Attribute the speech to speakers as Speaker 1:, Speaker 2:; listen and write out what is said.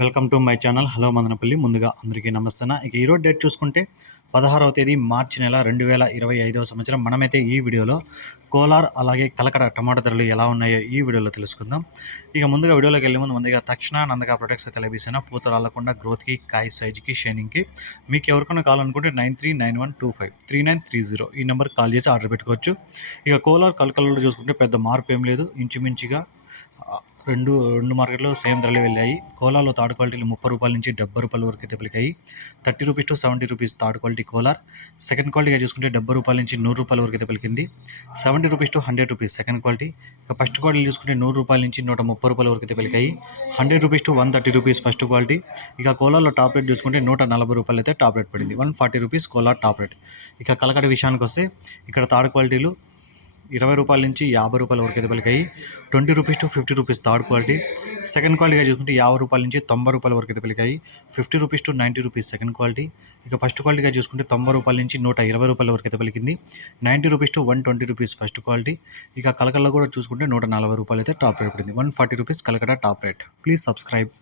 Speaker 1: Welcome to my channel. Hello Madanapalle. ముందుగా అందరికీ నమస్తే ఇక ఈరోజు డేట్ చూసుకుంటే పదహారవ తేదీ మార్చి నెల రెండు వేల ఇరవై ఐదవ సంవత్సరం. మనమైతే ఈ వీడియోలో కోలార్ అలాగే కలకడ టమాటా ధరలు ఎలా ఉన్నాయో ఈ వీడియోలో తెలుసుకుందాం. ఇక ముందుగా వీడియోలోకి వెళ్ళే ముందు ముందుగా తక్షణ నందగా ప్రొడక్ట్స్ అయితే లభిస్తున్న పూత రాలకుండా గ్రోత్కి కాయ సైజ్కి షైనింగ్కి మీకు ఎవరికైనా కావాలనుకుంటే nine three nine one two five three nine three zero ఈ నెంబర్ కాల్ చేసి ఆర్డర్ పెట్టుకోవచ్చు. ఇక కోలార్ కలకలలో చూసుకుంటే పెద్ద మార్పు ఏం లేదు. ఇంచుమించుగా రెండు రెండు మార్కెట్లో సేమ్ ధరలు వెళ్ళాయి. కోలాలో థర్డ్ క్వాలిటీలు ముప్పై రూపాయల నుంచి డెబ్బై రూపాయల వరకు అయితే పలికాయి. Thirty rupees to seventy rupees third quality Kolar. Second క్వాలిటీగా చూసుకుంటే డెబ్బై రూపాయల నుంచి నూరు రూపాయల వరకు అయితే పలికింది. Seventy rupees to hundred rupees second quality. ఇక ఫస్ట్ క్వాలిటీ చూసుకుంటే నూరు రూపాయల నుంచి నూట ముప్పై రూపాయల వరకు అయితే పలికాయి. Hundred rupees to one thirty rupees first quality. ఇక కోలాలో టాప్ రేట్ చూసుకుంటే నూట నలభై రూపాయలు అయితే టాప్ రేట్ పడింది. One forty rupees Kolar top rate. ఇక కలకడ విషయానికి వస్తే ఇక్కడ థర్డ్ క్వాలిటీలు ఇరవై రూపాయల నుంచి యాభై రూపాయల వరకు అయితే పలికాయి. Twenty rupees to fifty rupees third quality. Second క్వాలిటీగా చూసుకుంటే యాభై రూపాయల నుంచి తొంభై రూపాయల వరకు అయితే పలికాయి. Fifty rupees to ninety rupees second quality ఇక ఫస్ట్ క్వాలిటీగా చూసుకుంటే తొంభై రూపాయల నుంచి నూట ఇరవై రూపాయల వరకు అయితే పలికింది. Ninety rupees to one twenty rupees first quality ఇక కలకల్లో కూడా చూసుకుంటే నూట నలభై రూపాయలు అయితే టాప్ రేట్ పడింది. One forty rupees Kalakada top rate please subscribe